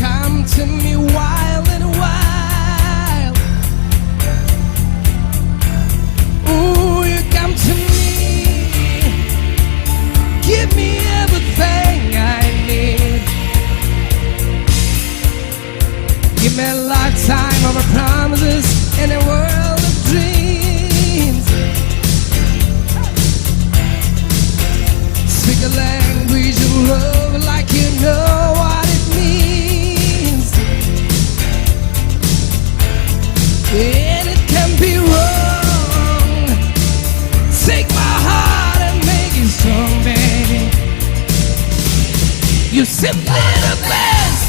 come to me wild and wild. Ooh, you come to me, give me everything I need. Give me a lifetime of promises in a world of dreams. Speak a language of love like you know what it means. And it can be wrong. Take my heart and make it strong, baby. You're simply the best.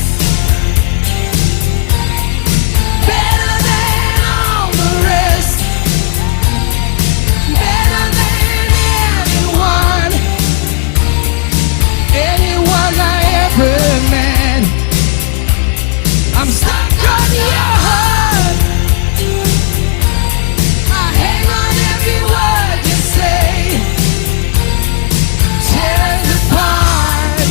Better than all the rest. Better than anyone. Anyone I ever met. I'm stuck on your heart. I hang on every word you say. Tear us apart.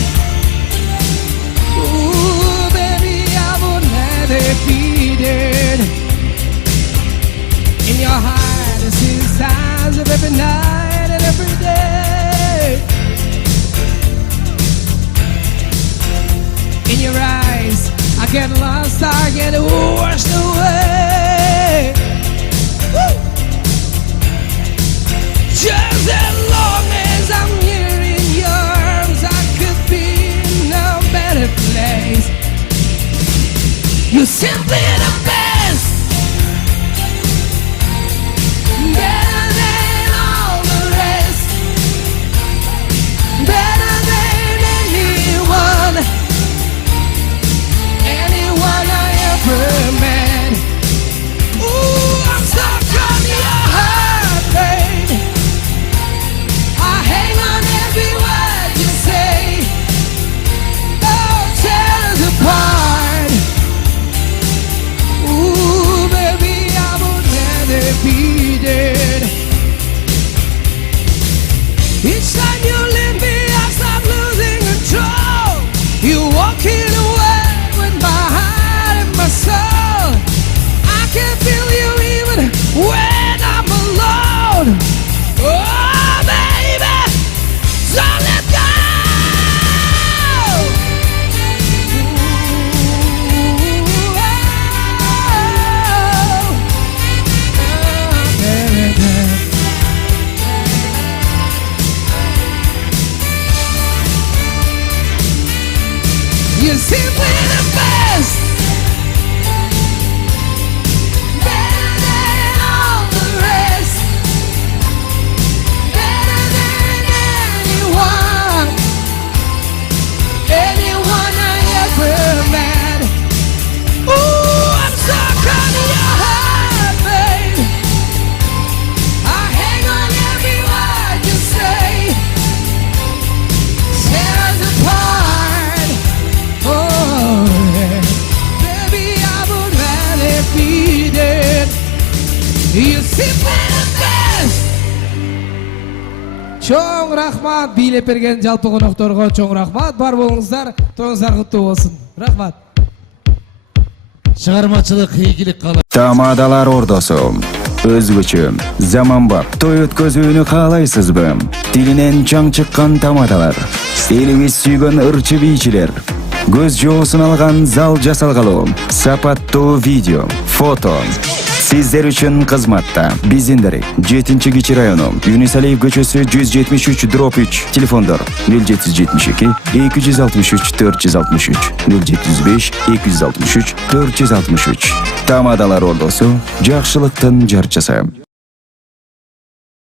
Ooh, baby, I would rather be dead. In your heart, I see the signs of every night and every day. In your eyes, I get lost, I get washed away. Woo! Just as long as I'm here in your arms, I could be in no better place. You're simply the best. Better than all the rest. Better than anyone. Anyone I ever met. Ooh, I'm stuck on your heart, babe. I hang on every word you say. Oh, tear us apart. Ooh, baby, I would rather be dead. Each time you leave me, I start losing control. You're walking away with my heart and my soul. I can feel you even when I'm alone. Oh, baby, don't let go. You're simply the best. Better than all the rest. Better than anyone. Anyone I ever met. Ooh, I'm stuck on your heart, babe. I hang on every word you say. Tear us apart. Oh, yeah. Baby, I would rather be dead. You're simply the best. Çoğun rahmat, biйлеп берген жалпы конокторго çoğun rahmat. Бар болуңуздар, тоңуздар куттуу болсун. Рахмат. Чыгармачылык ийгилик каалайт. Тамадалар ордосу өзгөчө заманбап той өткөзүүнү каалайсызбы? Тилинен чаң чыккан тамадалар, элибиз сүйгөн ырчы бийчилер, көз жоосун алган зал жасалгалуу, сапаттуу видео, фото сиздер үчүн кызматта. Биздин дарек 7-Кичи району, Юнусалиев көчөсү 173/3, телефондор 0772 263 463, 075 263 463. Тамадалар ордосу жакшылыктын жарчысы.